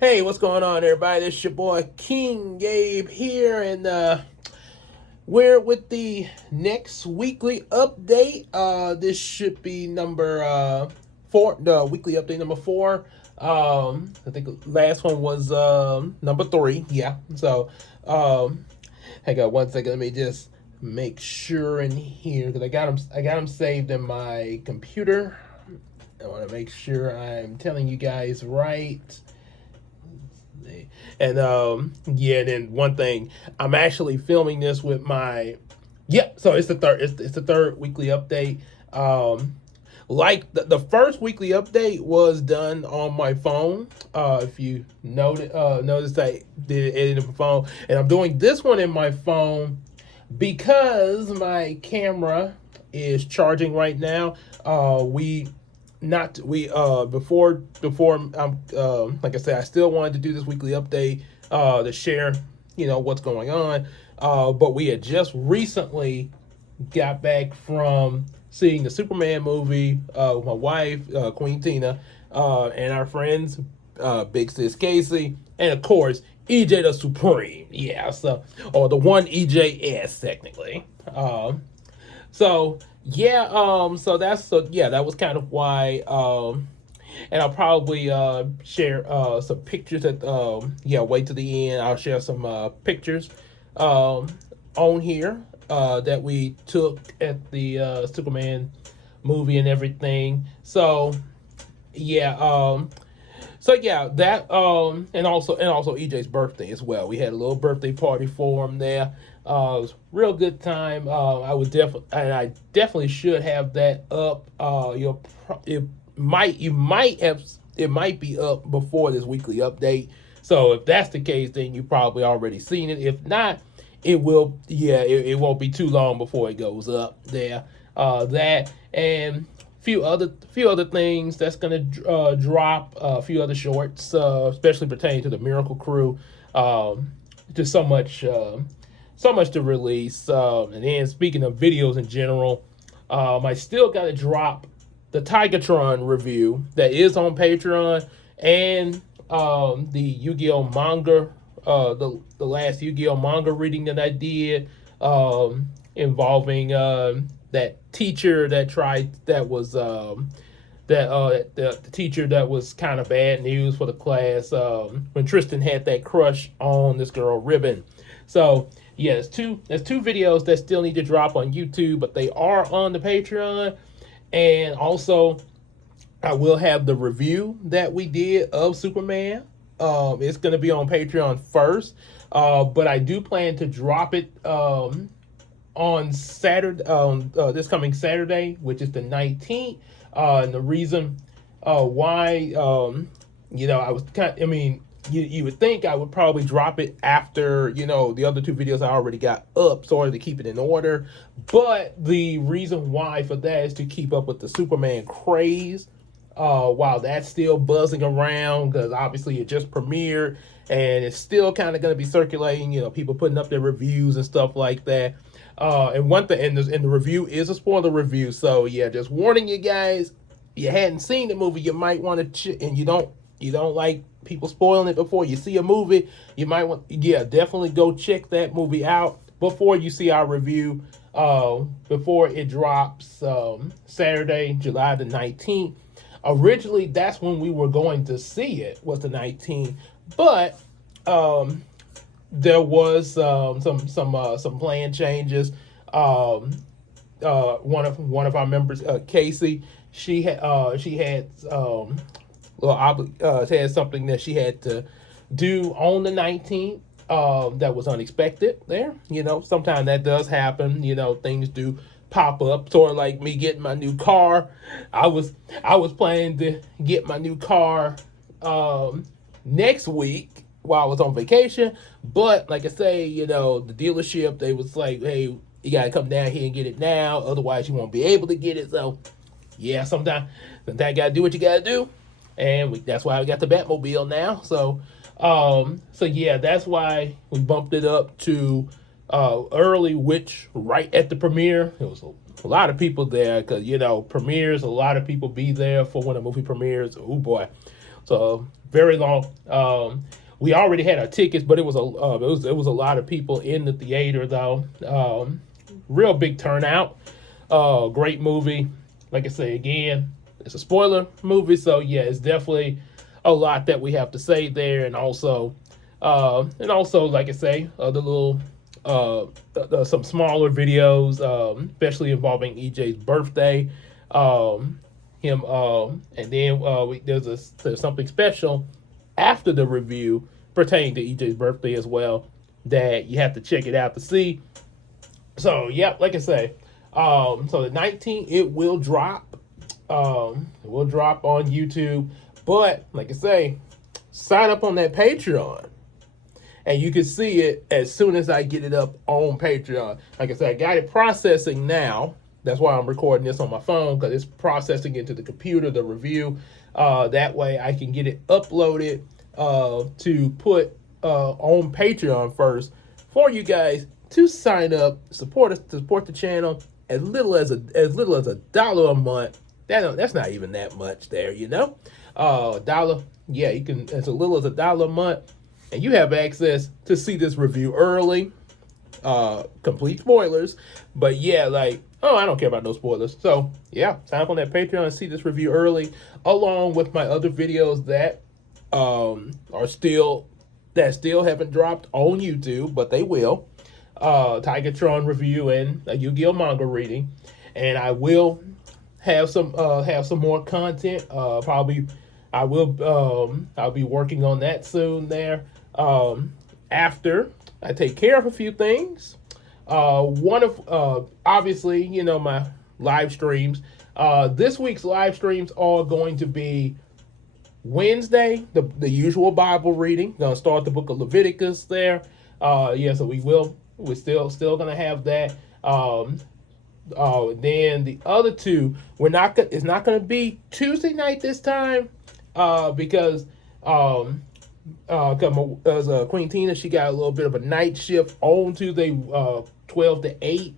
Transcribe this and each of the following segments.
Hey, what's going on, everybody? This your boy King Gabe here, and we're with the next weekly update. This should be number four, the weekly update number four. I think last one was number three. Yeah. So, hang on one second. Let me just make sure in here because I got them saved in my computer. I want to make sure I'm telling you guys right. And yeah, and then one thing, I'm actually filming this with my so it's the third it's the third weekly update. Like the first weekly update was done on my phone. If you noticed I did it on my phone, and I'm doing this one in my phone because my camera is charging right now. We not we before like I said, I still wanted to do this weekly update to share what's going on, but we had just recently got back from seeing the Superman movie with my wife, Queen Tina, and our friends, Big Sis Casey, and of course EJ the Supreme. Yeah, so or the one EJS technically. So yeah, that was kind of why. And I'll probably share some pictures at wait to the end. I'll share some pictures on here that we took at the Superman movie and everything. Yeah, that and also EJ's birthday as well. We had a little birthday party for him there. It was a real good time. I definitely should have that up. It might be up before this weekly update. So if that's the case, then you probably already seen it. If not, it will. Yeah, it won't be too long before it goes up there. That and few other things that's gonna drop. A few other shorts, especially pertaining to the Miracle Crew. Just so much to release. And then speaking of videos in general, I still got to drop the Tigatron review that is on Patreon, and the Yu-Gi-Oh manga, the last Yu-Gi-Oh manga reading that I did, involving that teacher the teacher that was kind of bad news for the class, when Tristan had that crush on this girl Ribbon. So yeah, there's two videos that still need to drop on YouTube, but they are on the Patreon. And also, I will have the review that we did of Superman. It's going to be on Patreon first, but I do plan to drop it on Saturday, this coming Saturday, which is the 19th. And the reason why, I was you would think I would probably drop it after, the other two videos I already got up, sort of to keep it in order. But the reason why for that is to keep up with the Superman craze while that's still buzzing around, because obviously it just premiered and it's still kind of going to be circulating, people putting up their reviews and stuff like that. And one thing, and the review is a spoiler review. So yeah, just warning you guys, you hadn't seen the movie, you might want to, and you don't like people spoiling it before you see a movie, you might want, definitely go check that movie out before you see our review, before it drops Saturday, July the 19th. Originally, that's when we were going to see it, was the 19th, but there was some plan changes. One of our members, Casey, she had had something that she had to do on the 19th, that was unexpected there. Sometimes that does happen. Things do pop up, sort of like me getting my new car. I was planning to get my new car next week while I was on vacation, but like I say, the dealership, they was like, hey, you gotta come down here and get it now, otherwise you won't be able to get it. So yeah, sometimes you gotta do what you gotta do, and that's why we got the Batmobile now. So yeah, that's why we bumped it up to early, which right at the premiere, it was a lot of people there, because premieres, a lot of people be there for when a movie premieres. Oh boy, So very long. We already had our tickets, but it was a lot of people in the theater though. Real big turnout. Great movie. Like I say again, it's a spoiler movie, so yeah, it's definitely a lot that we have to say there, and also like I say, the little some smaller videos, especially involving EJ's birthday. Him and then there's something special after the review pertaining to EJ's birthday as well that you have to check it out to see. So yeah, like I say, so the 19th it will drop. It will drop on YouTube, but like I say, sign up on that Patreon, and you can see it as soon as I get it up on Patreon. Like I said, I got it processing now. That's why I'm recording this on my phone, because it's processing into the computer, the review. That way I can get it uploaded to put on Patreon first for you guys to sign up, support the channel as little as $1 a month. That's not even that much there, you know. Dollar, yeah, you can, as little as $1 a month, and you have access to see this review early. Complete spoilers, but yeah, like, oh, I don't care about no spoilers. So yeah, sign up on that Patreon and see this review early, along with my other videos that still haven't dropped on YouTube, but they will. Tigatron review and a Yu-Gi-Oh manga reading, and I will have some more content. Probably I will I'll be working on that soon there. After I take care of a few things. One of obviously, you know, my live streams. This week's live streams are going to be Wednesday, the usual Bible reading. Gonna start the book of Leviticus there. Yeah, so we're still gonna have that. Then the other two, it's not gonna be Tuesday night this time, because as Queen Tina, she got a little bit of a night shift on Tuesday, 12 to 8.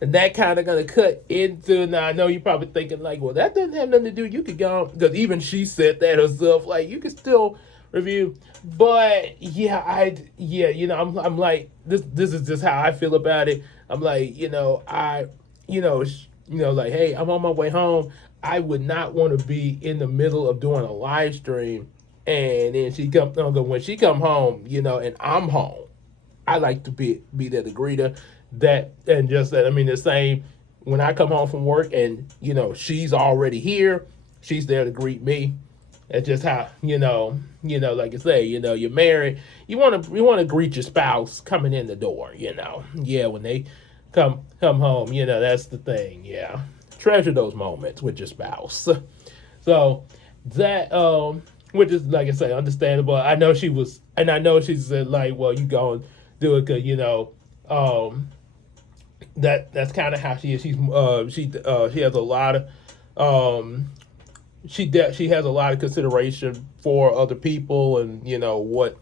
And that kind of going to cut into, now I know you're probably thinking like, well, that doesn't have nothing to do, you could go, because even she said that herself, like, you could still review. But yeah, you know, I'm like, this is just how I feel about it. I'm like, you know, like, hey, I'm on my way home. I would not want to be in the middle of doing a live stream, and then when she come home, you know, and I'm home, I like to be there to greet her. That, and just that, I mean, the same when I come home from work and, you know, she's already here, she's there to greet me. That's just how, you know, like I say, you know, you're married, you want to greet your spouse coming in the door, you know. Yeah, when they come home, you know, that's the thing. Yeah, treasure those moments with your spouse. So that which is, like I say, understandable. I know she said like, well, you go and do it because, you know, that's kind of how she is. She has a lot of she has a lot of consideration for other people, and you know what,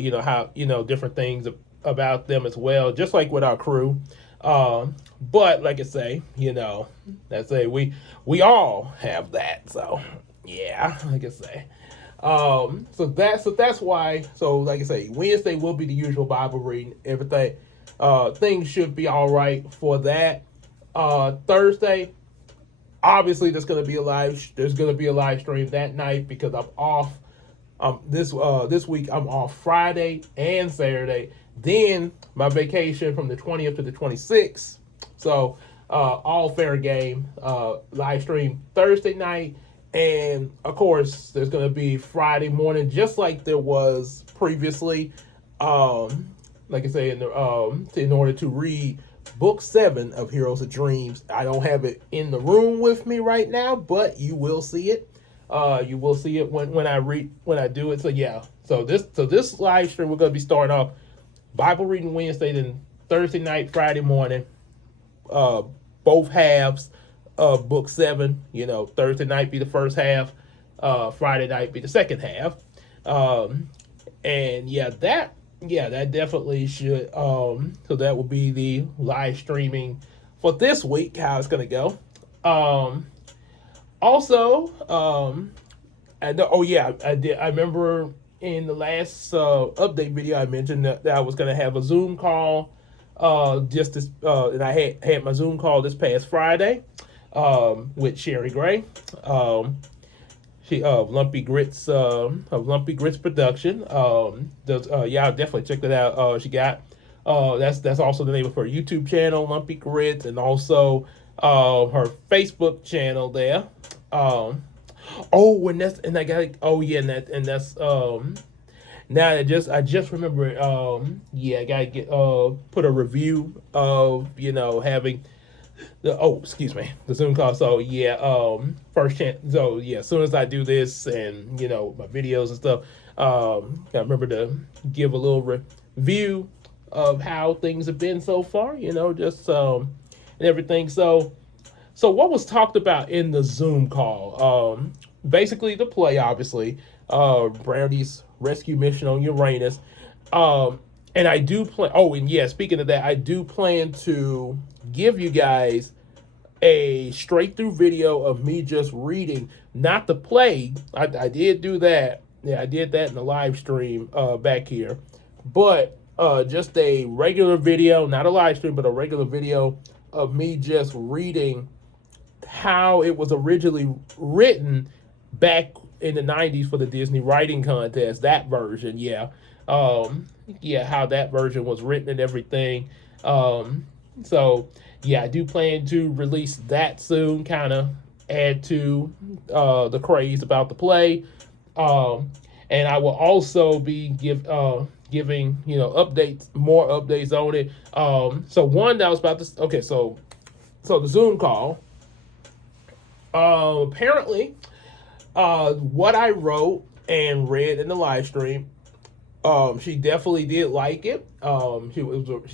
you know how, you know, different things about them as well, just like with our crew. But like I say, you know, we all have that. So yeah, like I say. So that's why. So like I say, Wednesday will be the usual Bible reading. Everything, things should be all right for that. Thursday, obviously, there's gonna be a live stream that night because I'm off. This week I'm off Friday and Saturday. Then my vacation from the 20th to the 26th. So all fair game. Live stream Thursday night. And of course, there's going to be Friday morning, just like there was previously. Like I say, in order to read Book 7 of Heroes of Dreams, I don't have it in the room with me right now, but you will see it. You will see it when I do it. So yeah, so this live stream, we're going to be starting off Bible reading Wednesday, then Thursday night, Friday morning, both halves. Book 7, you know, Thursday night be the first half, Friday night be the second half. And that definitely should, so that will be the live streaming for this week, how it's going to go. Also, I know. Oh yeah, I did. I remember in the last update video I mentioned that I was gonna have a Zoom call. Just this, and I had my Zoom call this past Friday, with Sherry Gray. She Lumpy Grits, of Lumpy Grits Production. Does Yeah, definitely check that out. She got that's also the name of her YouTube channel, Lumpy Grits, and also her Facebook channel there. Oh, and that's and I got oh yeah, and that's now I just remember yeah, I gotta get put a review of having excuse me, the Zoom call. So yeah, first chance. So yeah, as soon as I do this and my videos and stuff, I remember to give a little review of how things have been so far. Just and everything. So what was talked about in the Zoom call? Basically the play, obviously, Brownie's rescue mission on Uranus. And I do plan. Oh, and yeah, speaking of that, I do plan to give you guys a straight through video of me just reading, not the play. I did do that. Yeah, I did that in the live stream back here, but just a regular video, not a live stream, but a regular video of me just reading how it was originally written back in the 90s for the Disney Writing Contest, that version. Yeah, how that version was written and everything. So yeah, I do plan to release that soon, kind of add to the craze about the play. And I will also be giving more updates on it. So one that I was about to okay, so the Zoom call. Apparently, what I wrote and read in the live stream, she definitely did like it. She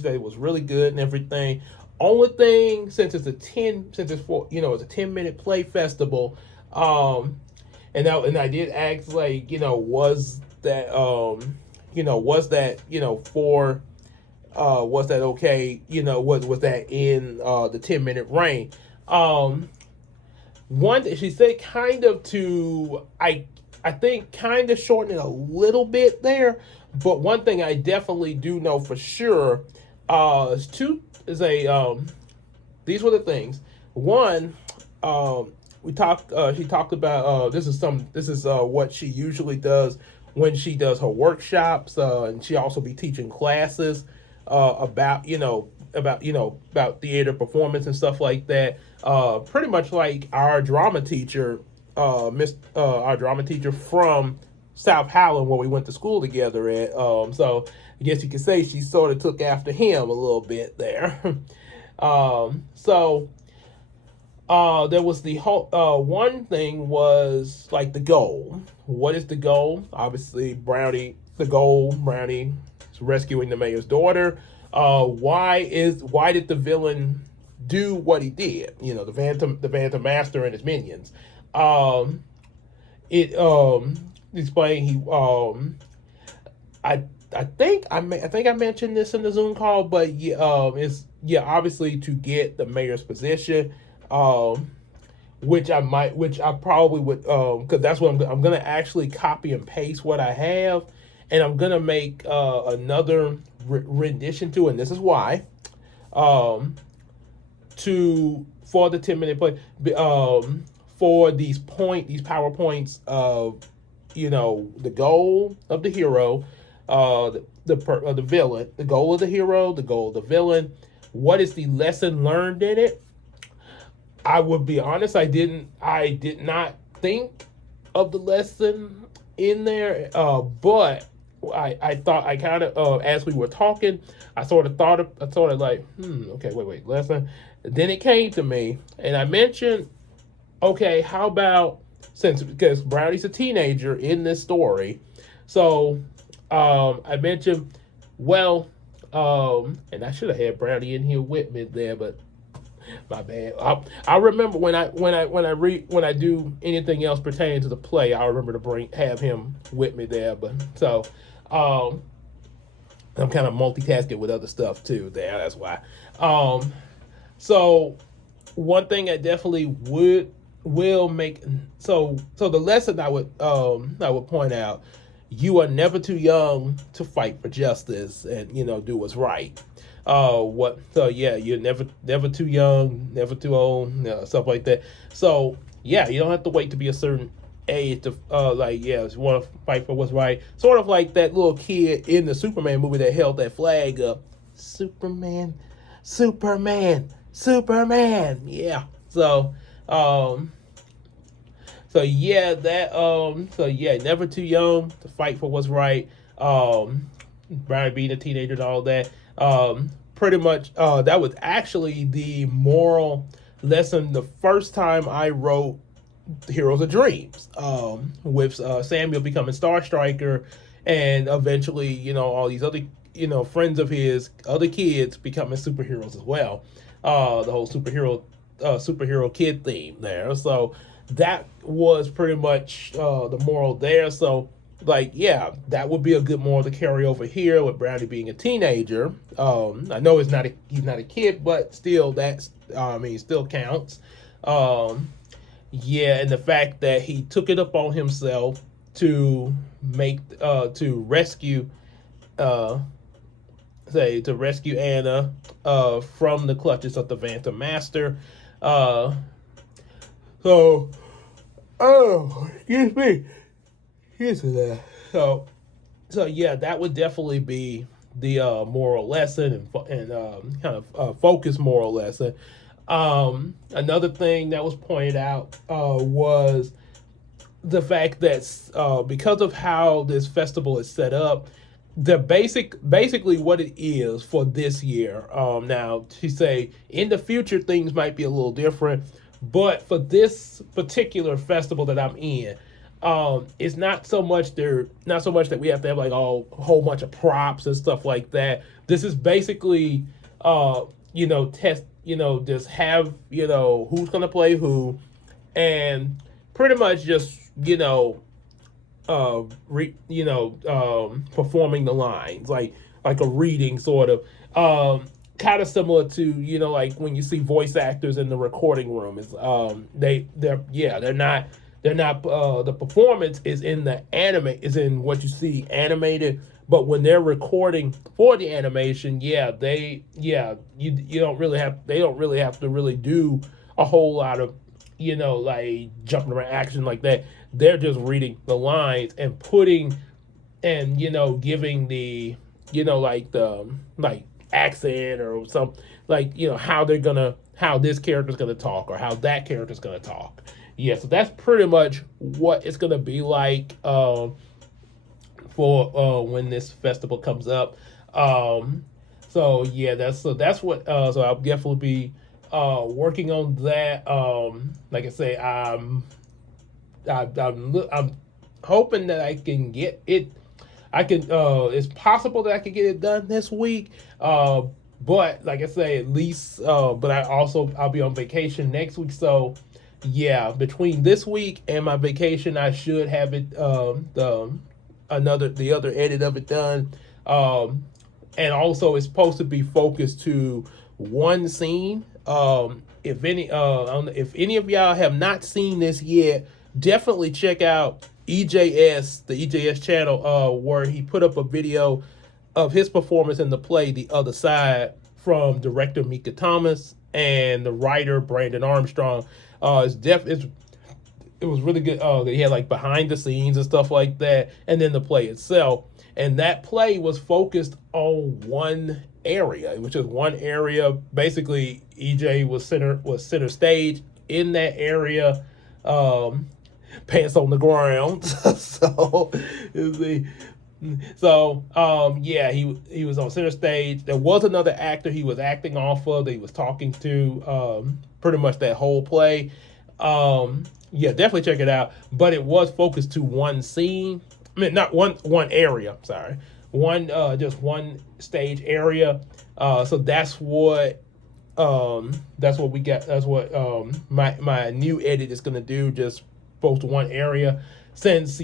said it was really good and everything. Only thing, since it's a 10-minute play festival, and I did ask, like, was that was that okay? Was that in the 10-minute range? One, she said kind of to, I think kind of shorten it a little bit there, but one thing I definitely do know for sure these were the things. One, she talked about this is what she usually does when she does her workshops, and she also be teaching classes about theater performance and stuff like that. Pretty much like our drama teacher, our drama teacher from South Howland, where we went to school together at. So I guess you could say she sort of took after him a little bit there. So there was the whole one thing was like the goal. What is the goal? Obviously, Brownie is rescuing the mayor's daughter. Why did the villain do what he did? The Phantom Master and his minions. Explain he I think I mentioned this in the Zoom call, but it's obviously to get the mayor's position, which I probably would, because that's what I'm gonna actually copy and paste what I have, and I'm gonna make another rendition to it, and this is why, for the 10-minute play, for these PowerPoints of the goal of the hero, the villain, the goal of the hero, the goal of the villain, what is the lesson learned in it. I would be honest, I did not think of the lesson in there, but I thought, I kind of, as we were talking, I sort of like, okay, wait, lesson. Then it came to me, and I mentioned, okay, how about, because Brownie's a teenager in this story, so I mentioned, well, and I should have had Brownie in here with me there, but my bad. I remember when I do anything else pertaining to the play, I remember to have him with me there. But so I'm kind of multitasking with other stuff too there. That's why. So one thing I definitely would will make so the lesson I would point out, you are never too young to fight for justice and do what's right. What so yeah, you're never too young, never too old, stuff like that. So yeah, you don't have to wait to be a certain age to like yeah, if you want to fight for what's right. Sort of like that little kid in the Superman movie that held that flag up. Superman, Superman, Superman. Yeah. Um so yeah, never too young to fight for what's right. Brian being a teenager and all that. Pretty much that was actually the moral lesson the first time I wrote Heroes of Dreams, with Samuel becoming Star Striker, and eventually, all these other, friends of his, other kids becoming superheroes as well. The whole superhero kid theme there. So that was pretty much the moral there. So like yeah, that would be a good moral to carry over here with Brownie being a teenager. I know he's not a kid, but still that's still counts. Yeah, and the fact that he took it upon himself to rescue uh to rescue Anna from the clutches of the Phantom Master. Uh so excuse me. Here's that. So yeah, that would definitely be the moral lesson and kind of focus moral lesson. Another thing that was pointed out was the fact that because of how this festival is set up, basically what it is for this year. Now she say in the future things might be a little different, but for this particular festival that I'm in, it's not so much that we have to have like a whole bunch of props and stuff like that. This is basically test, just have, who's gonna play who, and pretty much just, performing the lines like a reading sort of. Kind of similar to like when you see voice actors in the recording room. Is they're not the performance is in what you see animated, but when they're recording for the animation, you don't really have to really do a whole lot of like jumping around action like that. They're just reading the lines and putting and giving the like the like accent or some like how this character's gonna talk or how that character's gonna talk. Yeah, so that's pretty much what it's gonna be like for when this festival comes up. So yeah, that's what. So I'll definitely be working on that. Like I say, I'm hoping that I can get it. It's possible that I can get it done this week. But like I say, at least. But I'll be on vacation next week, so. Yeah, between this week and my vacation, I should have it the other edit of it done. And also it's supposed to be focused to one scene. If any of y'all have not seen this yet, definitely check out the EJS channel, where he put up a video of his performance in the play The Other Side from director Mika Thomas and the writer Brandon Armstrong. It was really good. He had like behind the scenes and stuff like that, and then the play itself. And that play was focused on one area, which is one area. Basically, EJ was center stage in that area, pants on the ground. Yeah, he was on center stage. There was another actor he was acting off of that he was talking to pretty much that whole play. Yeah, definitely check it out. But it was focused to one scene. I mean, not one area. Sorry, just one stage area. So that's what we got. That's what my new edit is gonna do. Just post one area. Since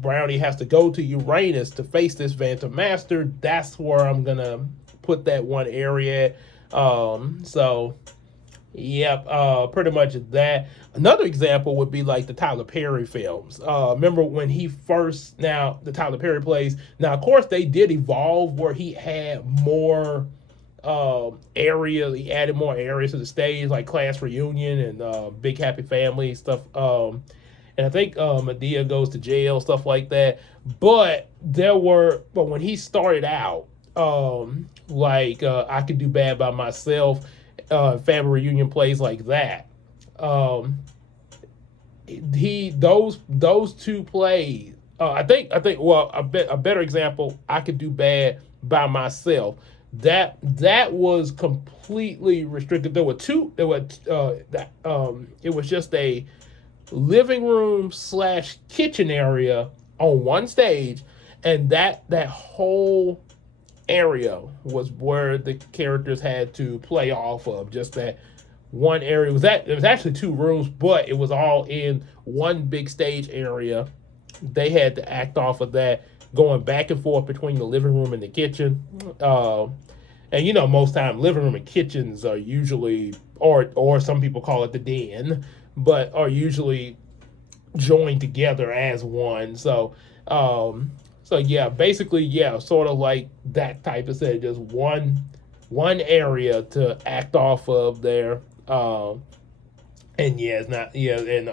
Brownie has to go to Uranus to face this Phantom Master, that's where I'm gonna put that one area. So Yep, pretty much that. Another example would be like the Tyler Perry films. Remember when he first, now the Tyler Perry plays. Now, of course, they did evolve where he had more area. He added more areas to the stage, like Class Reunion and Big Happy Family stuff. And I think Medea goes to jail, stuff like that. But when he started out, I Could Do Bad by Myself, family reunion plays like that. Um, he those two plays. I think well a better example. I Could Do Bad by Myself. That was completely restricted. There were two. There were that it was just a living room slash kitchen area on one stage, and that whole area was where the characters had to play off of. Just that one area was that it was actually two rooms, but it was all in one big stage area. They had to act off of that, going back and forth between the living room and the kitchen. And most time living room and kitchens are usually, or some people call it the den, but are usually joined together as one. So yeah, basically, yeah, sort of like that type of set, just one area to act off of there. And yeah, it's not, yeah, and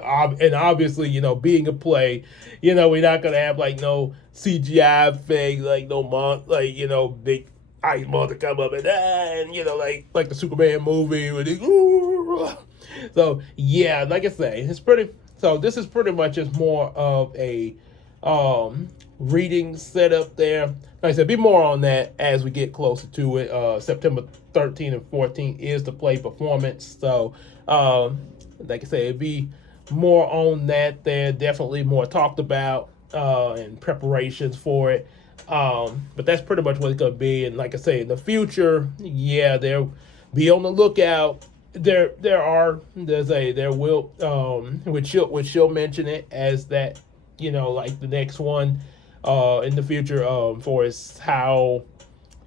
obviously, being a play, we're not gonna have like no CGI effects, like no like big ice monster come up and like the Superman movie with it. So yeah, like I say, it's pretty. So this is pretty much just more of a reading setup there. Like I said, be more on that as we get closer to it. September 13th and 14th is the play performance. So like I said, it'd be more on that there. Definitely more talked about and preparations for it. But that's pretty much what it's gonna be. And like I say, in the future, yeah, there be on the lookout. There will which she'll mention it as that, like the next one in the future, for as how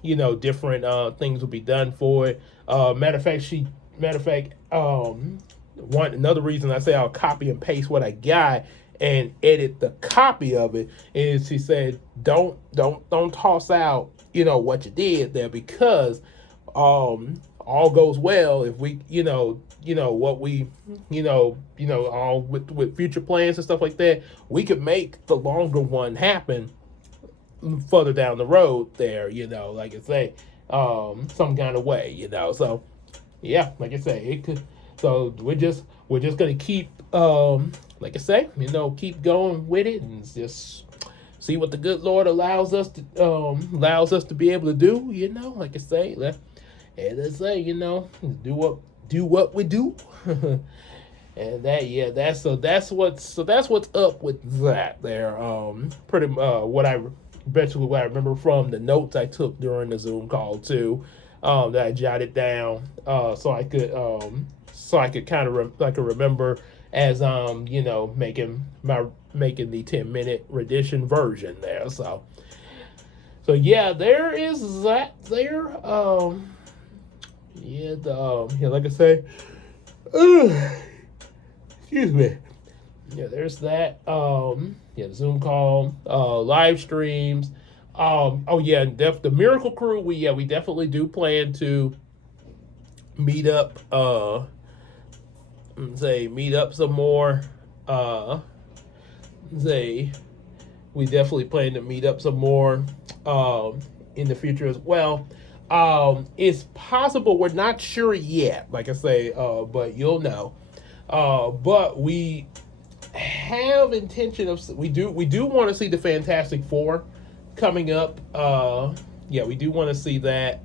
different things will be done for it. Matter of fact, another reason I say I'll copy and paste what I got and edit the copy of it is she said don't toss out what you did there, because all goes well if we what we all with future plans and stuff like that, we could make the longer one happen further down the road there, like I say, some kind of way, so yeah, like I say, it could. So we're just gonna keep like I say, keep going with it and just see what the good Lord allows us to be able to do, like I say, as I say, do what we do. And that's what's up with that there. Pretty what I remember from the notes I took during the Zoom call too, that I jotted down, so I could kind of remember as making the 10-minute rendition version there. So yeah, there is that there. Like I say, excuse me. Yeah, there's that. The Zoom call, live streams. Oh yeah, the Miracle Crew. We definitely do plan to meet up. Meet up some more. We definitely plan to meet up some more in the future as well. It's possible, we're not sure yet, like I say, but you'll know. But we have intention of we do want to see the Fantastic Four coming up. We do want to see that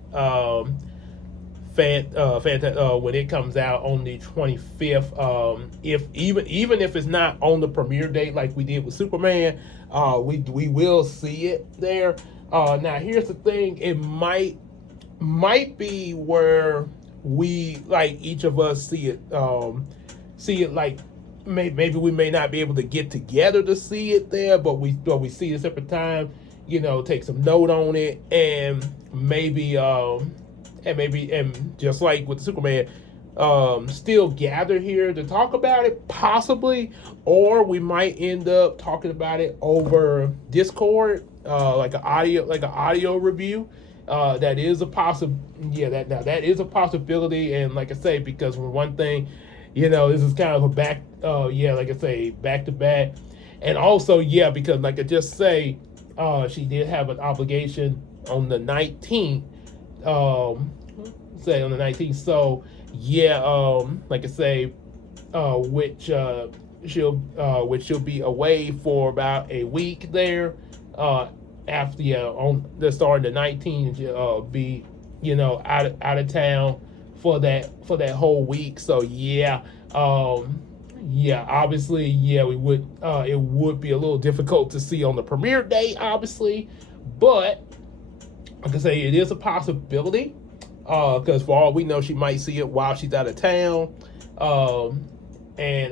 when it comes out on the 25th. If even if it's not on the premiere date like we did with Superman, we will see it there. Now here's the thing: it might be where we, like, each of us see it like maybe we may not be able to get together to see it there, but we see it a separate time, take some note on it, and maybe just like with Superman, still gather here to talk about it, possibly, or we might end up talking about it over Discord, like an audio review. That is a that is a possibility, and like I say, because for one thing, this is kind of a back, like I say, back to back, and also because like I just say, she did have an obligation on the 19th, say on the 19th, so like I say, which she'll be away for about a week there. After on the start of the 19th, be out of town for that whole week. So obviously we would it would be a little difficult to see on the premiere day, obviously, but like I say, it is a possibility. Because for all we know, she might see it while she's out of town. And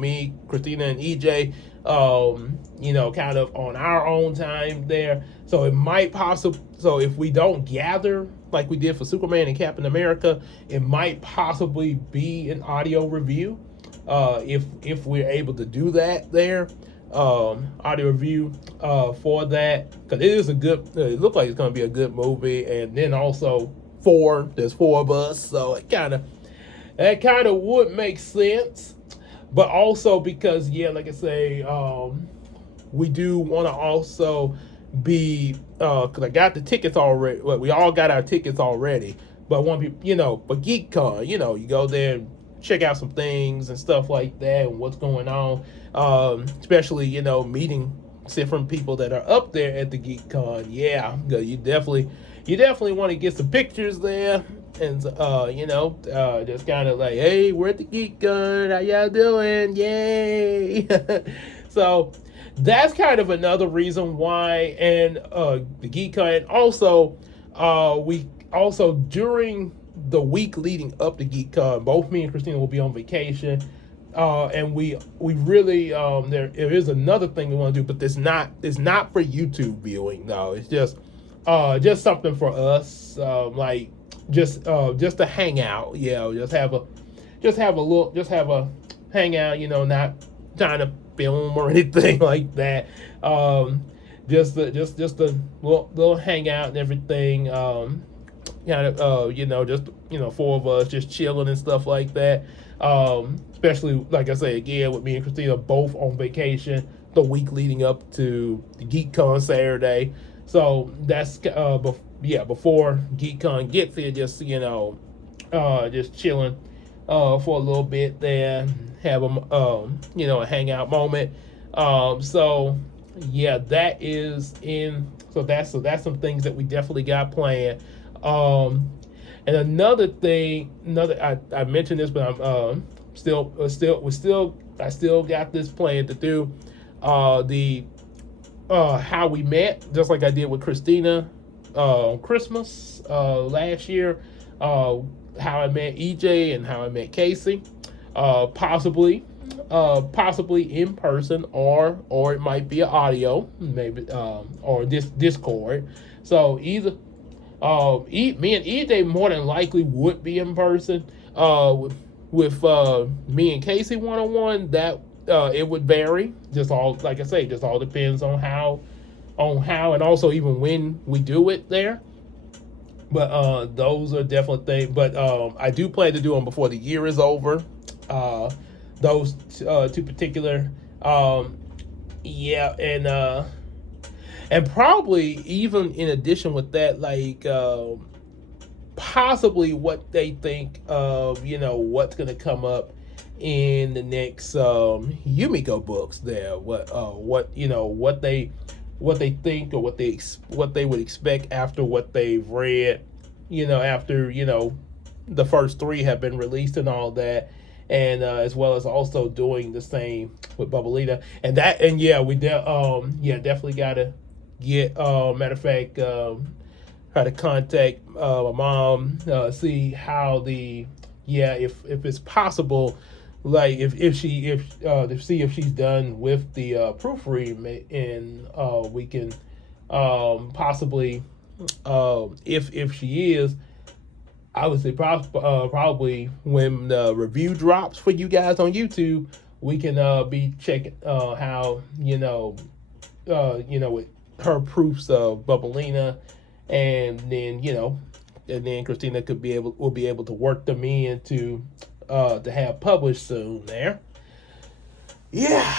me, Christina, and EJ, kind of on our own time there. So it might possibly, so if we don't gather like we did for Superman and Captain America, it might possibly be an audio review. If we're able to do that there. Audio review for that, because it is it looks like it's going to be a good movie, and then also there's four of us, so that kind of would make sense, but also because like I say, we do want to also be, because I got the tickets already. Well, we all got our tickets already, but one people, for GeekCon, you go there and check out some things and stuff like that and what's going on, especially meeting different people that are up there at the GeekCon. You definitely want to get some pictures there, and just kind of like, hey, we're at the GeekCon, how y'all doing, yay. So that's kind of another reason why. And the GeekCon, and also we also during the week leading up to GeekCon, both me and Christina will be on vacation, and we really there is another thing we want to do, but it's not for YouTube viewing. No, it's just something for us, like just to hang out. Just have a hangout. Not trying to film or anything like that. Just a little hangout and everything. Just four of us just chilling and stuff like that. Especially like I say again, with me and Christina both on vacation the week leading up to the GeekCon Saturday. So that's before GeekCon gets here, just just chilling for a little bit there, have a hangout moment. That is in. So that's some things that we definitely got planned. And another thing, I mentioned this, but I'm I still got this plan to do the how we met, just like I did with Christina Christmas last year. How I met EJ and how I met Casey, possibly in person, or it might be an audio, maybe, or Discord. So either me and EJ more than likely would be in person. With me and Casey one-on-one, that it would vary. Just all, like I say, just all depends on how, and also even when we do it there. But those are definitely things. But I do plan to do them before the year is over. Those two particular, and probably even in addition with that, like possibly what they think of, what's going to come up in the next Yumiko books there. What they think, or what they would expect after what they've read, after the first three have been released and all that, and as well as also doing the same with Bubblita and that. And we definitely gotta get, matter of fact, try to contact my mom, see how if it's possible, like if to see if she's done with the proofreading, and we can possibly, if she is, I would say probably when the review drops for you guys on YouTube, we can be checking how with her proofs of Bubblina, and then Christina will be able to work them in to have published soon there. Yeah,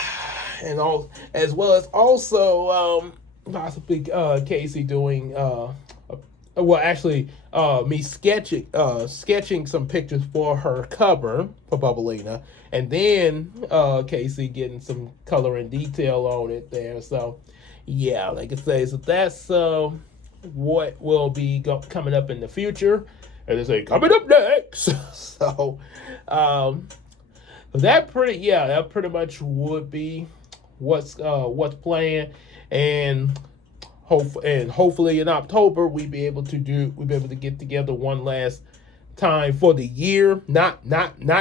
and all as well as also possibly Casey doing me sketching some pictures for her cover for Bubblina, and then Casey getting some color and detail on it there. So yeah, like I say, so that's what will be coming up in the future. And they say coming up next. So that pretty much would be what's planned, and hopefully in October we'll be able to get together one last time for the year. Not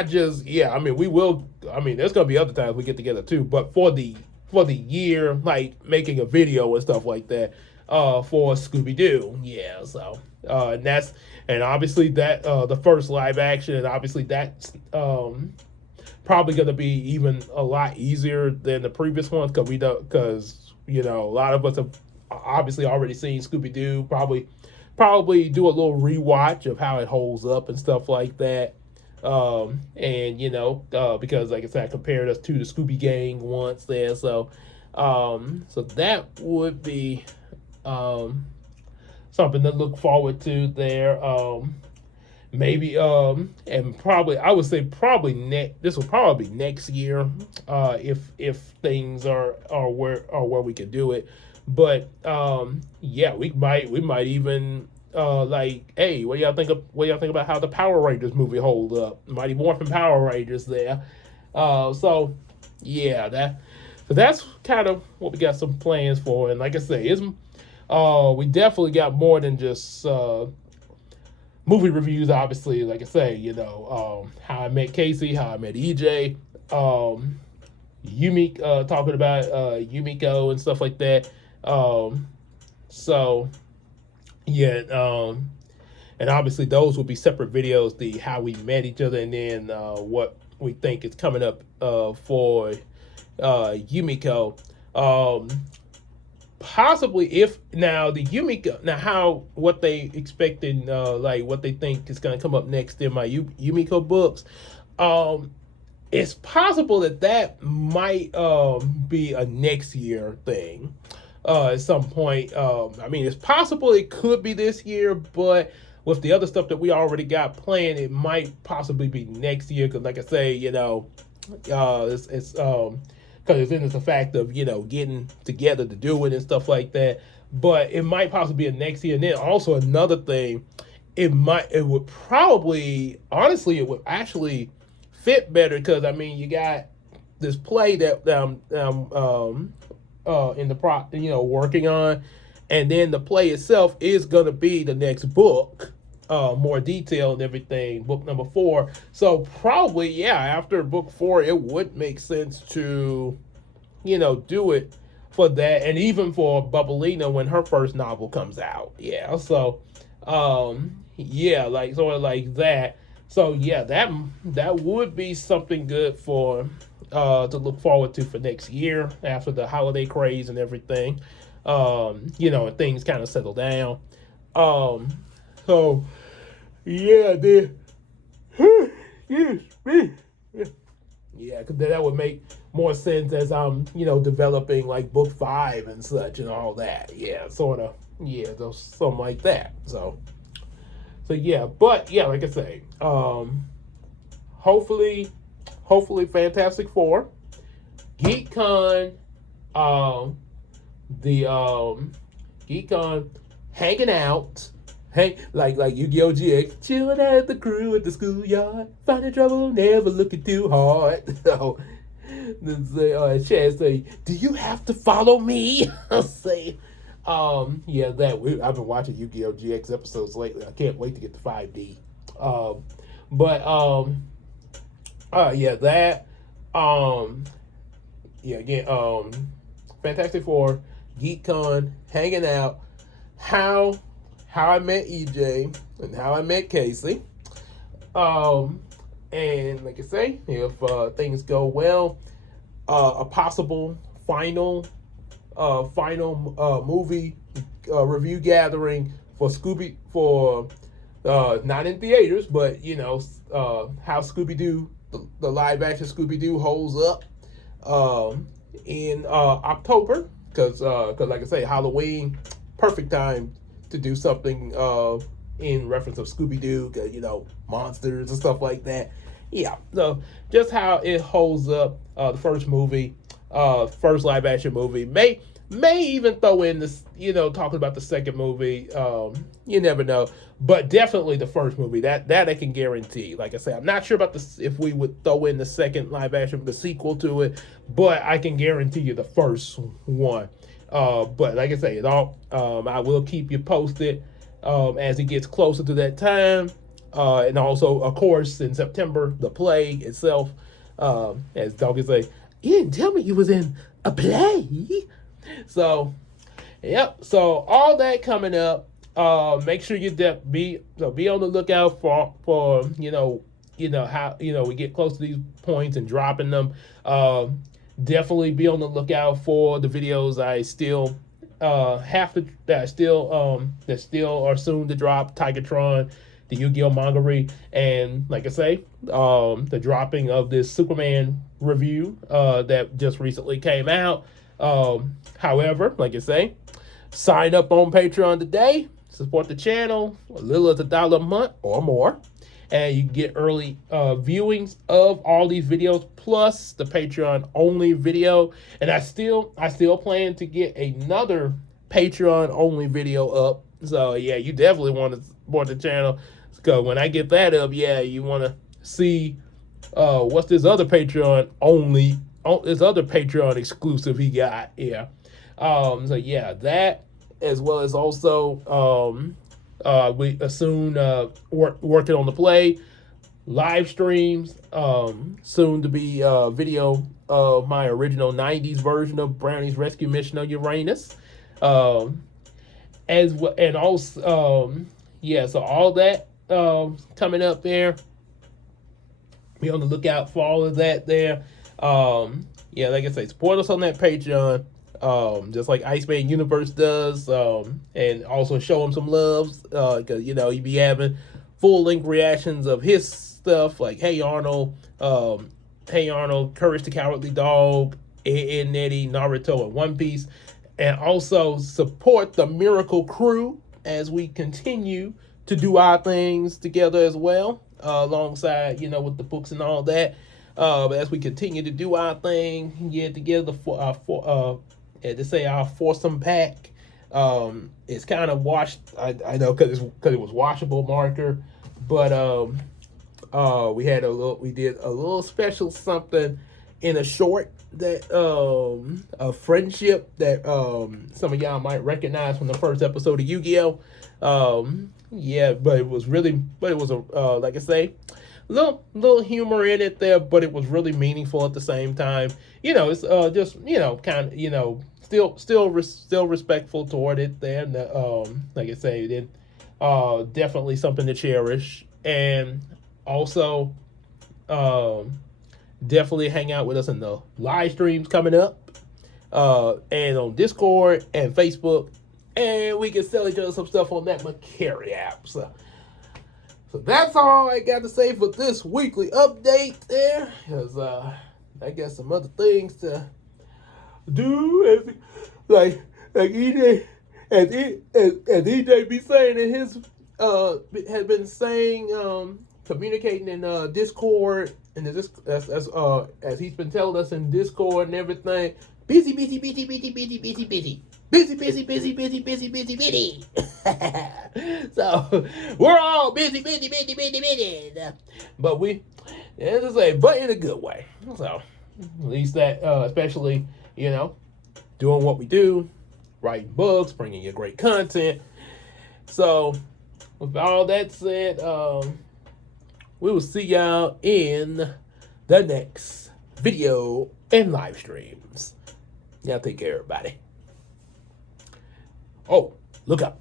just we will. There's gonna be other times we get together too, but for the year, like making a video and stuff like that for Scooby-Doo. Yeah, so and obviously that the first live action, and obviously that's probably going to be even a lot easier than the previous ones, because a lot of us have obviously already seen Scooby-Doo. Probably do a little rewatch of how it holds up and stuff like that. Because like I said, I compared us to the Scooby Gang once there, so that would be something to look forward to there. Maybe and probably I would say this will probably be next year, if things are where we can do it. But we might even hey, what do y'all think about how the Power Rangers movie hold up? Mighty Morphin Power Rangers there. So that's kind of what we got some plans for. And like I say, we definitely got more than just movie reviews. Obviously, like I say, How I Met Casey, How I Met EJ, Yumi, talking about Yumiko and stuff like that. And obviously those will be separate videos, the how we met each other, and then what we think is coming up for Yumiko. Possibly if now the Yumiko, what they expecting, like what they think is going to come up next in my Yumiko books. It's possible that might be a next year thing at some point. It's possible it could be this year, but with the other stuff that we already got planned, it might possibly be next year. Because like I say, it's because it's in the fact of getting together to do it and stuff like that. But it might possibly be a next year. And then also another thing, it would actually fit better, because you got this play that in the working on, and then the play itself is gonna be the next book, more detail and everything, book number 4. So probably after book 4 it would make sense to do it for that, and even for Bubblina when her first novel comes out. So like sort of like that. So that would be something good for to look forward to for next year after the holiday craze and everything. And things kind of settle down. So then because that would make more sense as I'm developing like book 5 and such and all that. Something like that. So but like I say, hopefully Fantastic Four, GeekCon, GeekCon, hanging out, like Yu-Gi-Oh! GX, chilling at the crew at the schoolyard, finding trouble, never looking too hard. So Chad say, "Do you have to follow me?" I'll say, I've been watching Yu-Gi-Oh! GX episodes lately. I can't wait to get to 5D. Fantastic Four, GeekCon, hanging out, How I Met EJ, and How I Met Casey. And like I say, if things go well, a possible final movie review gathering for Scooby for not in theaters, but how Scooby-Doo, the live action Scooby-Doo holds up in October, because like I say, Halloween, perfect time to do something in reference of Scooby-Doo, monsters and stuff like that. Yeah, so just how it holds up, the first movie, first live action movie. May even throw in this, talking about the second movie. You never know, but definitely the first movie. That I can guarantee. Like I said, I'm not sure about if we would throw in the second live action, the sequel to it, but I can guarantee you the first one. But like I say, I will keep you posted as it gets closer to that time. And also, of course, in September, the play itself, as Doggy say, you didn't tell me you was in a play. So, yep. So all that coming up. Make sure you be on the lookout for how we get close to these points and dropping them. Definitely be on the lookout for the videos I still that still are soon to drop. Tigatron, the Yu-Gi-Oh! Mangari, and like I say, the dropping of this Superman review that just recently came out. However, like I say, sign up on Patreon today, support the channel, a little as $1 a month or more, and you get early viewings of all these videos, plus the Patreon only video. And I still plan to get another Patreon only video up. So yeah, you definitely want to support the channel, because when I get that up, yeah, you want to see what's this other Patreon only, this other Patreon exclusive he got. Yeah. So yeah, that, as well as also we soon working on the play, live streams, soon to be video of my original 90s version of Brownie's Rescue Mission on Uranus. As well, and also so all that coming up there. Be on the lookout for all of that there. Like I say, support us on that Patreon. Just like Iceman Universe does, and also show him some loves, because you be having full length reactions of his stuff, like Hey Arnold, Courage the Cowardly Dog, Ed, Nettie, Naruto, and One Piece, and also support the Miracle Crew as we continue to do our things together as well, alongside with the books and all that. But as we continue to do our thing, get together for our foursome pack. It's kind of washed. I know because it was washable marker, but we did a little special something in a short that a friendship that some of y'all might recognize from the first episode of Yu-Gi-Oh. But it was like I say, little humor in it there, but it was really meaningful at the same time. It's just kind of still respectful toward it there. And like I say, then definitely something to cherish. And also definitely hang out with us in the live streams coming up, and on Discord and Facebook, and we can sell each other some stuff on that Mercari app. So that's all I got to say for this weekly update there, because I got some other things to do, like EJ, as EJ be saying in his has been saying, communicating in Discord, and as he's been telling us in Discord and everything, busy. So we're all busy. But as I say, but in a good way. So at least that, especially, doing what we do, writing books, bringing you great content. So with all that said, we will see y'all in the next video and live streams. Y'all take care, everybody. Oh, look up.